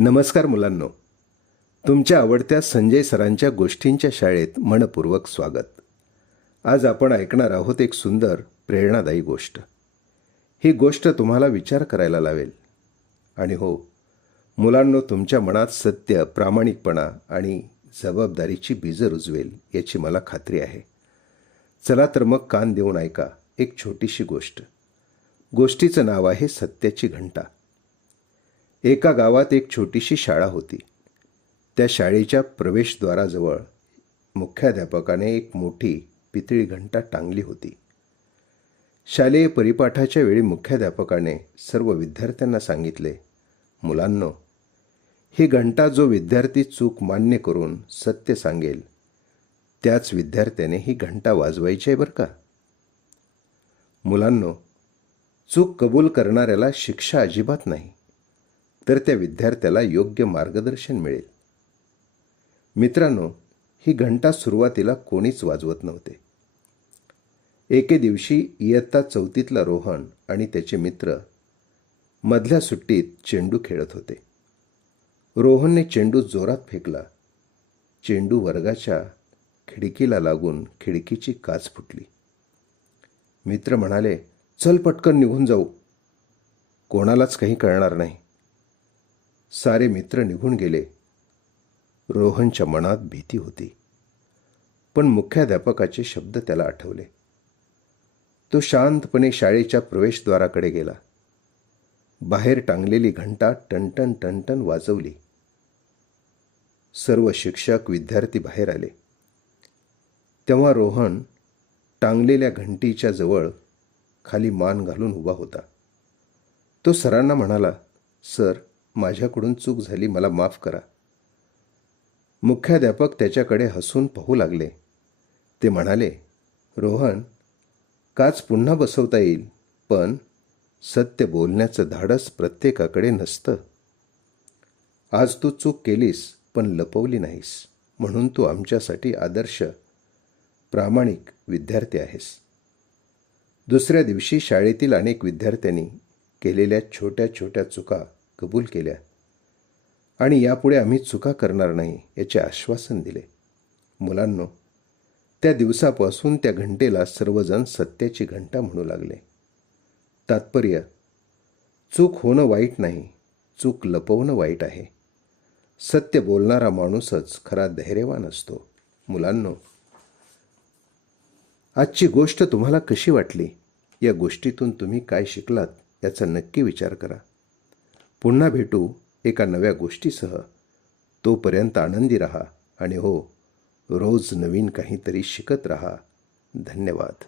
नमस्कार मुलांनो, तुमच्या आवडत्या संजय सरांच्या गोष्टींच्या शाळेत मनपूर्वक स्वागत. आज आपण ऐकणार आहोत एक सुंदर प्रेरणादायी गोष्ट. ही गोष्ट तुम्हाला विचार करायला लावेल. आणि हो मुलांनो, तुमच्या मनात सत्य, प्रामाणिकपणा आणि जबाबदारीची बीजं रुजवेल याची मला खात्री आहे. चला तर मग कान देऊन ऐका एक छोटीशी गोष्ट. गोष्टीचं नाव आहे सत्याची घंटा. एका गावात एक छोटीशी शाळा होती. त्या शाळेच्या प्रवेशद्वाराजवळ मुख्याध्यापकाने एक मोठी पितळी घंटा टांगली होती. शालेय परिपाठाच्या वेळी मुख्याध्यापकाने सर्व विद्यार्थ्यांना सांगितले, मुलांनो, ही घंटा जो विद्यार्थी चूक मान्य करून सत्य सांगेल त्याच विद्यार्थ्याने ही घंटा वाजवायची आहे बरं का. मुलांनो, चूक कबूल करणाऱ्याला शिक्षा अजिबात नाही, तर त्या विद्यार्थ्याला योग्य मार्गदर्शन मिळेल. मित्रांनो, ही घंटा सुरुवातीला कोणीच वाजवत नव्हते. एके दिवशी इयत्ता 4थीतला रोहन आणि त्याचे मित्र मधल्या सुट्टीत चेंडू खेळत होते. रोहनने चेंडू जोरात फेकला. चेंडू वर्गाच्या खिडकीला लागून खिडकीची काच फुटली. मित्र म्हणाले, चल पटकन निघून जाऊ, कोणालाच काही कळणार नाही. सारे मित्र निघून गेले. रोहनच्या मनात भीती होती, पण मुख्याध्यापकाचे शब्द त्याला आठवले. तो शांतपणे शाळेच्या प्रवेशद्वाराकडे गेला. बाहेर टांगलेली घंटा टनटन टनटन वाजवली. सर्व शिक्षक, विद्यार्थी बाहेर आले. तेव्हा रोहन टांगलेल्या घंटीच्या जवळ खाली मान घालून उभा होता. तो सरांना म्हणाला, सर, माझ्याकडून चूक झाली, मला माफ करा. मुख्याध्यापक त्याच्याकडे हसून पाहू लागले. ते म्हणाले, रोहन, काच पुन्हा बसवता येईल, पण सत्य बोलण्याचं धाडस प्रत्येकाकडे नसतं. आज तू चूक केलीस पण लपवली नाहीस, म्हणून तू आमच्यासाठी आदर्श प्रामाणिक विद्यार्थी आहेस. दुसऱ्या दिवशी शाळेतील अनेक विद्यार्थ्यांनी केलेल्या छोट्या छोट्या चुका कबूल केल्या आणि यापुढे आम्ही चुका करणार नाही याचे आश्वासन दिले. मुलांनो, त्या दिवसापासून त्या घंटेला सर्वजण सत्याची घंटा म्हणू लागले. तात्पर्य, चूक होणं वाईट नाही, चूक लपवणं वाईट आहे. सत्य बोलणारा माणूसच खरा धैर्यवान असतो. मुलांनो, आजची गोष्ट तुम्हाला कशी वाटली? या गोष्टीतून तुम्ही काय शिकलात याचा नक्की विचार करा. पुन्हा भेटू एका नव्या गोष्टीसह. तोपर्यंत आनंदी रहा आणि हो, रोज नवीन काहीतरी शिकत रहा. धन्यवाद.